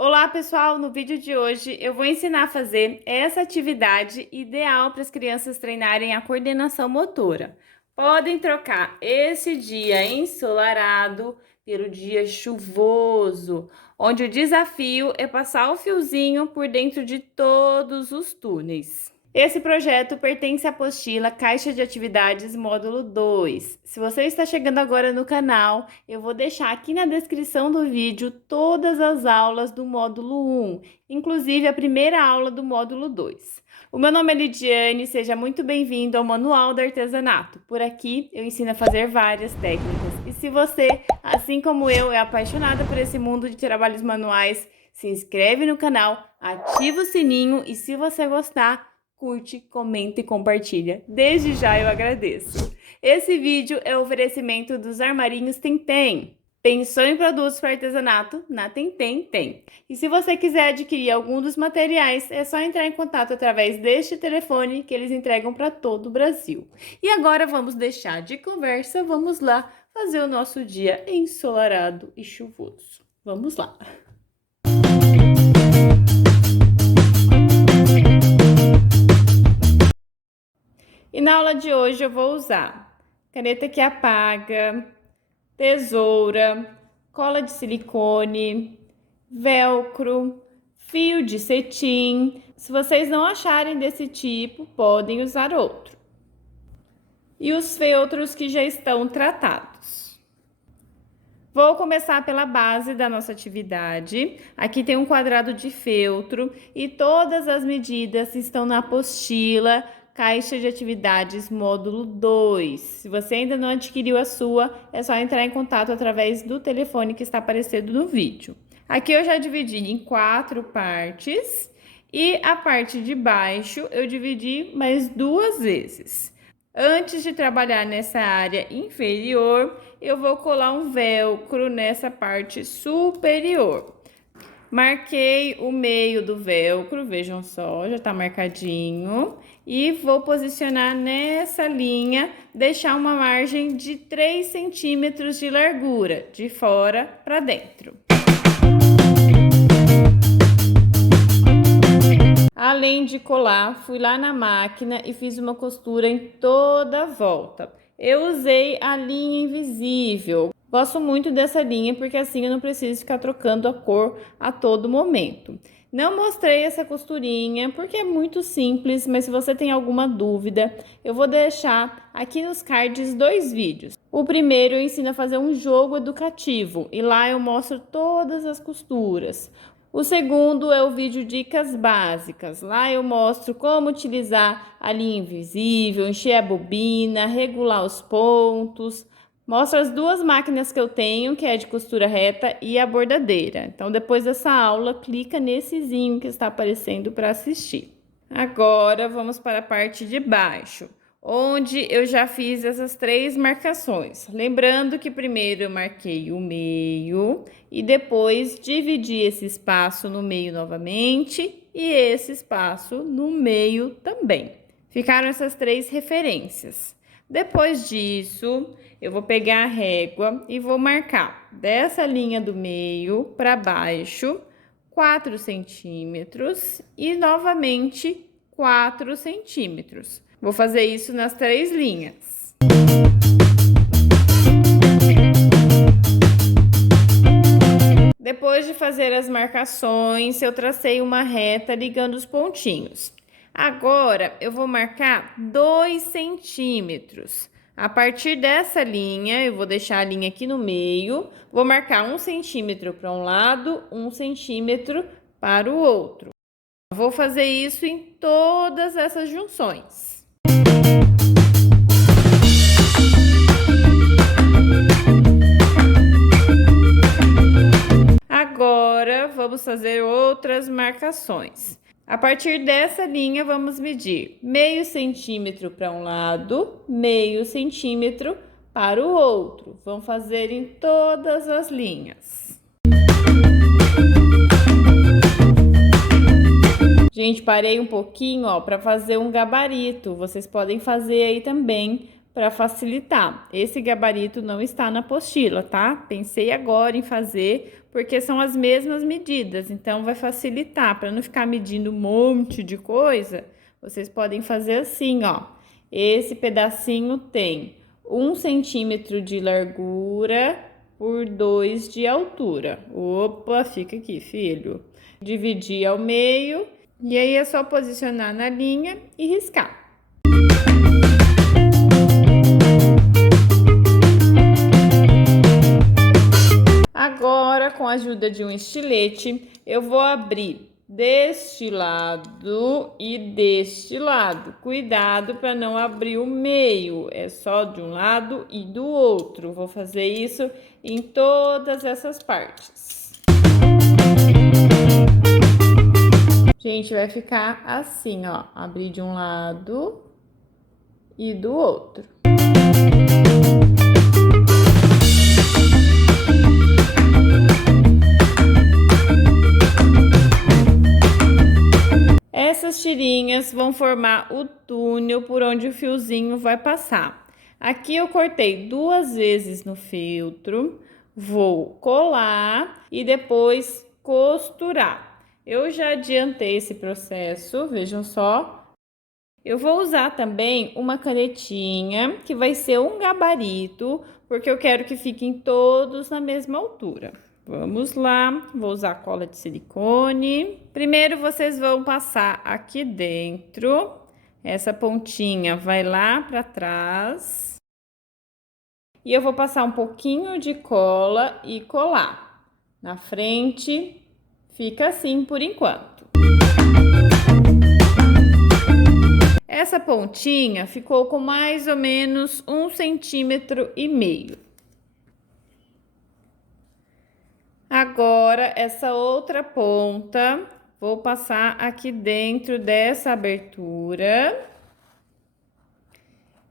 Olá pessoal, no vídeo de hoje eu vou ensinar a fazer essa atividade ideal para as crianças treinarem a coordenação motora. Podem trocar esse dia ensolarado pelo dia chuvoso, onde o desafio é passar o fiozinho por dentro de todos os túneis. Esse projeto pertence à apostila Caixa de Atividades Módulo 2. Se você está chegando agora no canal, eu vou deixar aqui na descrição do vídeo todas as aulas do Módulo 1, inclusive a primeira aula do Módulo 2. O meu nome é Lidiane, seja muito bem-vindo ao Manual do Artesanato. Por aqui eu ensino a fazer várias técnicas. E se você, assim como eu, é apaixonada por esse mundo de trabalhos manuais, se inscreve no canal, ativa o sininho e se você gostar, curte, comenta e compartilha. Desde já eu agradeço. Esse vídeo é o oferecimento dos armarinhos Tentem. Pensou em produtos para artesanato? Na Tentem tem. E se você quiser adquirir algum dos materiais, é só entrar em contato através deste telefone que eles entregam para todo o Brasil. E agora vamos deixar de conversa, vamos lá fazer o nosso dia ensolarado e chuvoso. Vamos lá! E na aula de hoje eu vou usar caneta que apaga, tesoura, cola de silicone, velcro, fio de cetim. Se vocês não acharem desse tipo, podem usar outro. E os feltros que já estão tratados. Vou começar pela base da nossa atividade. Aqui tem um quadrado de feltro e todas as medidas estão na apostila Caixa de Atividades Módulo 2. Se você ainda não adquiriu a sua, é só entrar em contato através do telefone que está aparecendo no vídeo. Aqui eu já dividi em 4 partes e a parte de baixo eu dividi mais 2 vezes. Antes de trabalhar nessa área inferior, eu vou colar um velcro nessa parte superior. Marquei o meio do velcro, vejam só, já está marcadinho. E vou posicionar nessa linha, deixar uma margem de 3 centímetros de largura, de fora para dentro. Além de colar, fui lá na máquina e fiz uma costura em toda a volta. Eu usei a linha invisível. Gosto muito dessa linha porque assim eu não preciso ficar trocando a cor a todo momento. Não mostrei essa costurinha porque é muito simples, mas se você tem alguma dúvida, eu vou deixar aqui nos cards 2 vídeos. O primeiro eu ensino a fazer um jogo educativo e lá eu mostro todas as costuras. O segundo é o vídeo Dicas Básicas. Lá eu mostro como utilizar a linha invisível, encher a bobina, regular os pontos. Mostro as 2 máquinas que eu tenho, que é a de costura reta e a bordadeira. Então, depois dessa aula, clica nessezinho que está aparecendo para assistir. Agora, vamos para a parte de baixo, onde eu já fiz essas 3 marcações. Lembrando que primeiro eu marquei o meio e depois dividi esse espaço no meio novamente e esse espaço no meio também. Ficaram essas 3 referências. Depois disso, eu vou pegar a régua e vou marcar dessa linha do meio para baixo 4 centímetros e novamente 4 centímetros. Vou fazer isso nas 3 linhas. Depois de fazer as marcações, eu tracei uma reta ligando os pontinhos. Agora, eu vou marcar 2 centímetros. A partir dessa linha, eu vou deixar a linha aqui no meio, vou marcar 1 centímetro para um lado, 1 centímetro para o outro. Vou fazer isso em todas essas junções. Agora, vamos fazer outras marcações. A partir dessa linha, vamos medir meio centímetro para um lado, meio centímetro para o outro. Vamos fazer em todas as linhas. Gente, parei um pouquinho, ó, para fazer um gabarito. Vocês podem fazer aí também para facilitar. Esse gabarito não está na apostila, tá? Pensei agora em fazer, porque são as mesmas medidas, então vai facilitar, para não ficar medindo um monte de coisa, vocês podem fazer assim, ó. Esse pedacinho tem 1 centímetro de largura por 2 de altura. Opa, fica aqui, filho. Dividir ao meio, e aí é só posicionar na linha e riscar. Agora, com a ajuda de um estilete, eu vou abrir deste lado e deste lado. Cuidado para não abrir o meio, é só de um lado e do outro. Vou fazer isso em todas essas partes. Gente, vai ficar assim, ó. Abrir de um lado e do outro. Essas tirinhas vão formar o túnel por onde o fiozinho vai passar. Aqui eu cortei 2 vezes no feltro, vou colar e depois costurar. Eu já adiantei esse processo, vejam só. Eu vou usar também uma canetinha, que vai ser um gabarito, porque eu quero que fiquem todos na mesma altura. Vamos lá, vou usar cola de silicone. Primeiro vocês vão passar aqui dentro, essa pontinha vai lá para trás. E eu vou passar um pouquinho de cola e colar. Na frente, fica assim por enquanto. Essa pontinha ficou com mais ou menos 1,5 centímetros. Agora, essa outra ponta, vou passar aqui dentro dessa abertura.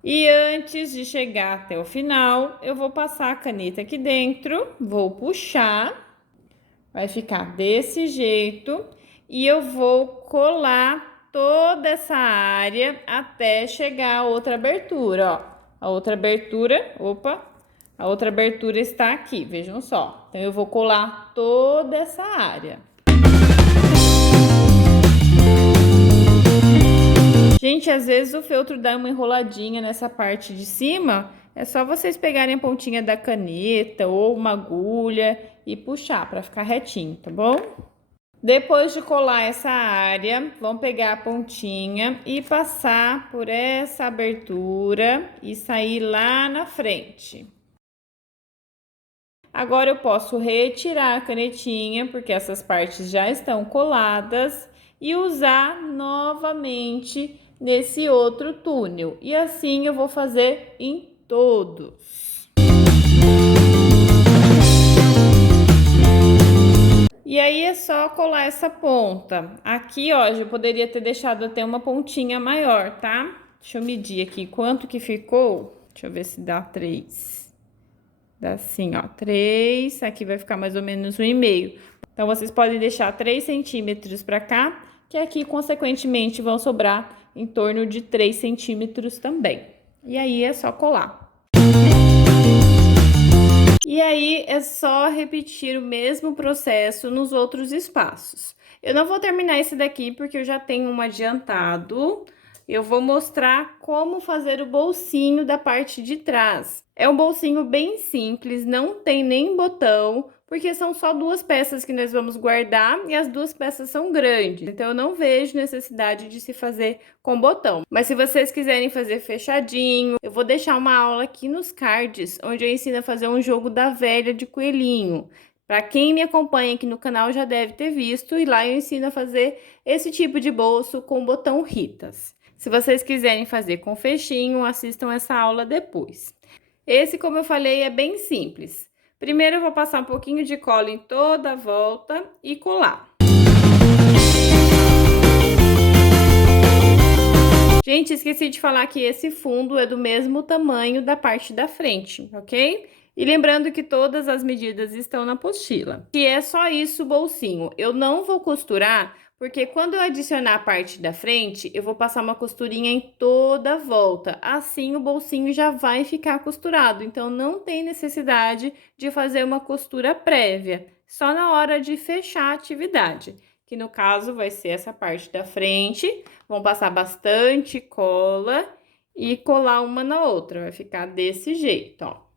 E antes de chegar até o final, eu vou passar a caneta aqui dentro, vou puxar, vai ficar desse jeito. E eu vou colar toda essa área até chegar a outra abertura, ó. A outra abertura, opa, a outra abertura está aqui, vejam só. Então, eu vou colar toda essa área. Gente, às vezes o feltro dá uma enroladinha nessa parte de cima. É só vocês pegarem a pontinha da caneta ou uma agulha e puxar para ficar retinho, tá bom? Depois de colar essa área, vamos pegar a pontinha e passar por essa abertura e sair lá na frente. Agora eu posso retirar a canetinha, porque essas partes já estão coladas, e usar novamente nesse outro túnel. E assim eu vou fazer em todos. E aí é só colar essa ponta. Aqui, ó, eu poderia ter deixado até uma pontinha maior, tá? Deixa eu medir aqui quanto que ficou. Deixa eu ver se dá 3. Dá assim, ó, 3. Aqui vai ficar mais ou menos 1,5. Então, vocês podem deixar 3 centímetros pra cá, que aqui, consequentemente, vão sobrar em torno de 3 centímetros também. E aí, é só colar. E aí, é só repetir o mesmo processo nos outros espaços. Eu não vou terminar esse daqui, porque eu já tenho um adiantado. Eu vou mostrar como fazer o bolsinho da parte de trás. É um bolsinho bem simples, não tem nem botão, porque são só 2 peças que nós vamos guardar e as 2 peças são grandes. Então, eu não vejo necessidade de se fazer com botão. Mas se vocês quiserem fazer fechadinho, eu vou deixar uma aula aqui nos cards, onde eu ensino a fazer um jogo da velha de coelhinho. Para quem me acompanha aqui no canal já deve ter visto, e lá eu ensino a fazer esse tipo de bolso com botão Ritas. Se vocês quiserem fazer com fechinho, assistam essa aula depois. Esse, como eu falei, é bem simples. Primeiro eu vou passar um pouquinho de cola em toda a volta e colar. Gente, esqueci de falar que esse fundo é do mesmo tamanho da parte da frente, ok? E lembrando que todas as medidas estão na apostila. E é só isso o bolsinho. Eu não vou costurar, porque quando eu adicionar a parte da frente, eu vou passar uma costurinha em toda a volta. Assim, o bolsinho já vai ficar costurado. Então, não tem necessidade de fazer uma costura prévia. só na hora de fechar a atividade, que no caso vai ser essa parte da frente. Vão passar bastante cola e colar uma na outra, vai ficar desse jeito, ó.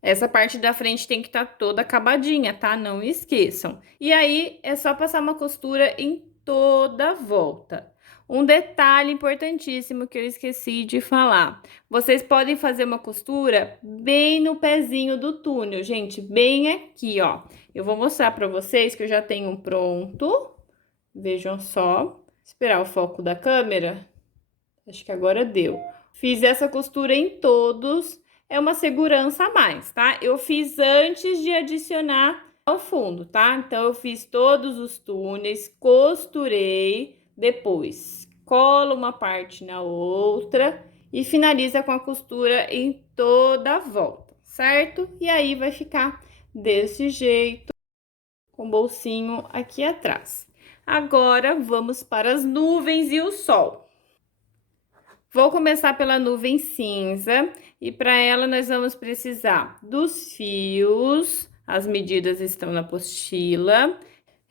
Essa parte da frente tem que estar toda acabadinha, tá? Não esqueçam. E aí, é só passar uma costura em toda a volta. Um detalhe importantíssimo que eu esqueci de falar. Vocês podem fazer uma costura bem no pezinho do túnel, gente, bem aqui, ó. Eu vou mostrar pra vocês que eu já tenho um pronto. Vejam só. Esperar o foco da câmera. Acho que agora deu. Fiz essa costura em todos. É uma segurança a mais, tá? Eu fiz antes de adicionar ao fundo, tá? Então, eu fiz todos os túneis, costurei, depois colo uma parte na outra e finaliza com a costura em toda a volta, certo? E aí, vai ficar desse jeito, com o bolsinho aqui atrás. Agora, vamos para as nuvens e o sol. Vou começar pela nuvem cinza e para ela nós vamos precisar dos fios, as medidas estão na apostila.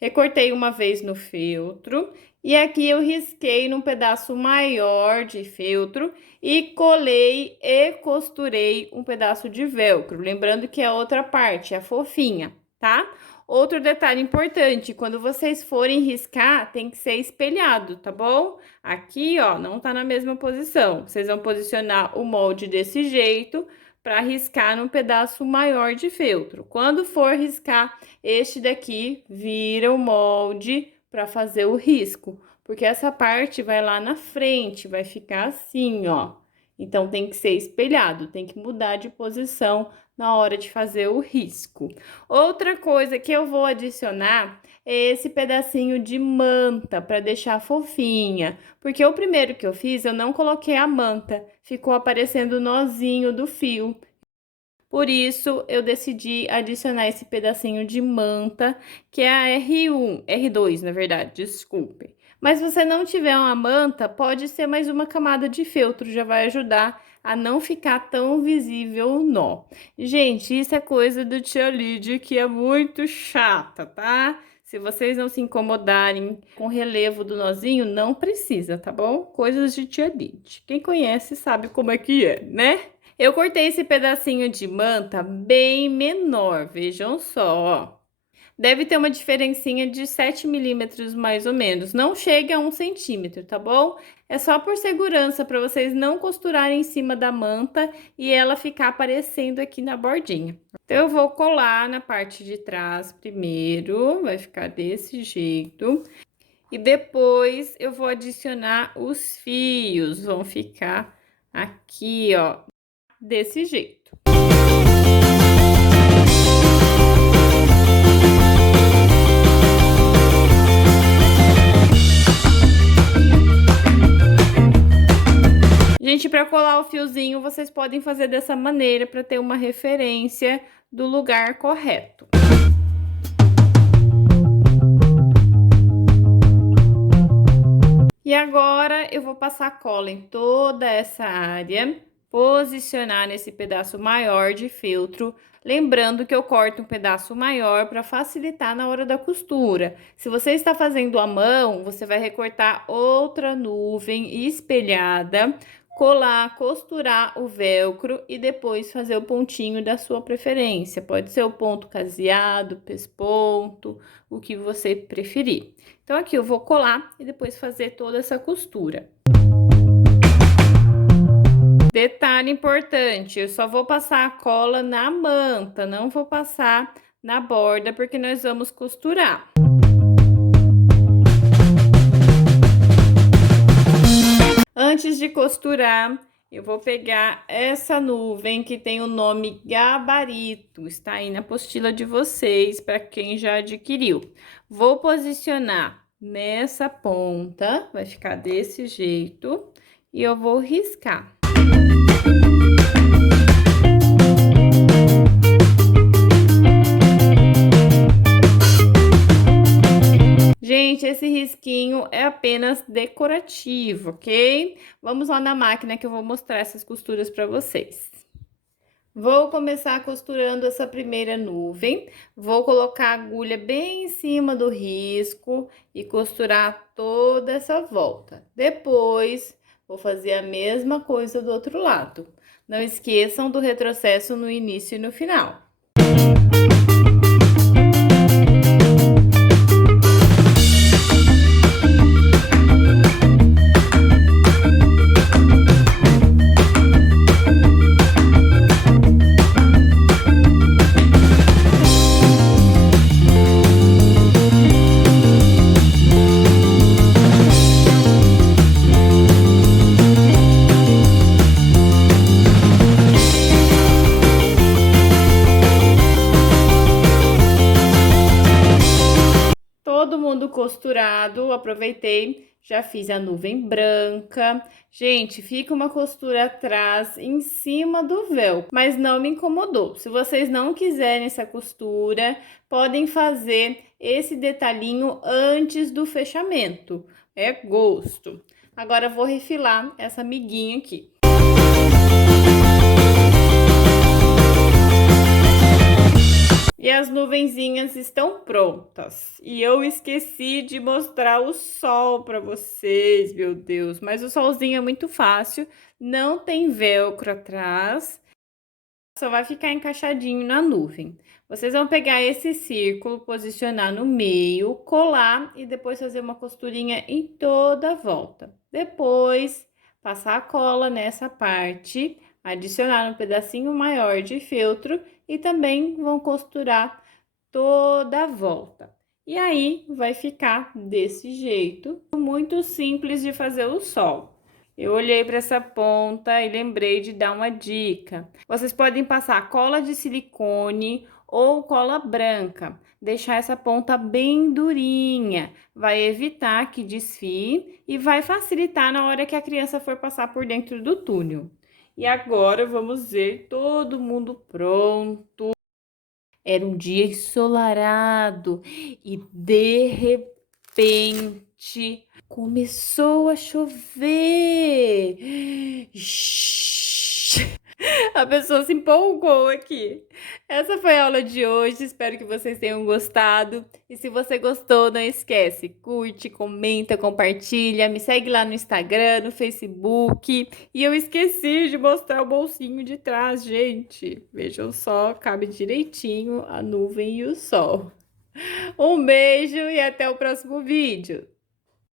Recortei uma vez no feltro e aqui eu risquei num pedaço maior de feltro e colei e costurei um pedaço de velcro, lembrando que é a outra parte, a fofinha, tá? Outro detalhe importante, quando vocês forem riscar, tem que ser espelhado, tá bom? Aqui, ó, não tá na mesma posição. Vocês vão posicionar o molde desse jeito para riscar num pedaço maior de feltro. Quando for riscar, este daqui vira o molde para fazer o risco, porque essa parte vai lá na frente, vai ficar assim, ó. Então, tem que ser espelhado, tem que mudar de posição na hora de fazer o risco. Outra coisa que eu vou adicionar é esse pedacinho de manta para deixar fofinha, porque o primeiro que eu fiz eu não coloquei a manta, ficou aparecendo o nozinho do fio. Por isso, eu decidi adicionar esse pedacinho de manta, que é a R1, R2, na verdade, desculpe. Mas se você não tiver uma manta, pode ser mais uma camada de feltro, já vai ajudar a não ficar tão visível o nó. Gente, isso é coisa do Tia Lídia, que é muito chata, tá? Se vocês não se incomodarem com o relevo do nozinho, não precisa, tá bom? Coisas de Tia Lídia. Quem conhece sabe como é que é, né? Eu cortei esse pedacinho de manta bem menor, vejam só, ó. Deve ter uma diferencinha de 7 milímetros mais ou menos, não chega a 1 centímetro, tá bom? É só por segurança, para vocês não costurarem em cima da manta e ela ficar aparecendo aqui na bordinha. Então, eu vou colar na parte de trás primeiro, vai ficar desse jeito. E depois eu vou adicionar os fios, vão ficar aqui, ó, desse jeito. Gente, para colar o fiozinho, vocês podem fazer dessa maneira para ter uma referência do lugar correto. E agora eu vou passar cola em toda essa área, posicionar nesse pedaço maior de feltro, lembrando que eu corto um pedaço maior para facilitar na hora da costura. Se você está fazendo à mão, você vai recortar outra nuvem espelhada, colar, costurar o velcro e depois fazer o pontinho da sua preferência. Pode ser o ponto caseado, pesponto, o que você preferir. Então, aqui eu vou colar e depois fazer toda essa costura. Detalhe importante, eu só vou passar a cola na manta, não vou passar na borda, porque nós vamos costurar. Antes de costurar, eu vou pegar essa nuvem que tem o nome gabarito, está aí na apostila de vocês, para quem já adquiriu. Vou posicionar nessa ponta, vai ficar desse jeito, e eu vou riscar. Gente, esse risquinho é apenas decorativo, ok? Vamos lá na máquina que eu vou mostrar essas costuras para vocês. Vou começar costurando essa primeira nuvem. Vou colocar a agulha bem em cima do risco e costurar toda essa volta. Depois, vou fazer a mesma coisa do outro lado. Não esqueçam do retrocesso no início e no final. Todo mundo costurado, aproveitei, já fiz a nuvem branca. Gente, fica uma costura atrás em cima do véu, mas não me incomodou. Se vocês não quiserem essa costura, podem fazer esse detalhinho antes do fechamento. É gosto. Agora vou refilar essa amiguinha aqui. E as nuvenzinhas estão prontas. E eu esqueci de mostrar o sol para vocês, meu Deus. Mas o solzinho é muito fácil, não tem velcro atrás, só vai ficar encaixadinho na nuvem. Vocês vão pegar esse círculo, posicionar no meio, colar e depois fazer uma costurinha em toda a volta. Depois, passar a cola nessa parte, adicionar um pedacinho maior de feltro e também vão costurar toda a volta. E aí, vai ficar desse jeito, muito simples de fazer o sol. Eu olhei para essa ponta e lembrei de dar uma dica. Vocês podem passar cola de silicone ou cola branca, deixar essa ponta bem durinha, vai evitar que desfie e vai facilitar na hora que a criança for passar por dentro do túnel. E agora vamos ver todo mundo pronto. Era um dia ensolarado e de repente começou a chover. A pessoa se empolgou aqui. Essa foi a aula de hoje, espero que vocês tenham gostado. E se você gostou, não esquece, curte, comenta, compartilha, me segue lá no Instagram, no Facebook. E eu esqueci de mostrar o bolsinho de trás, gente. Vejam só, cabe direitinho a nuvem e o sol. Um beijo e até o próximo vídeo.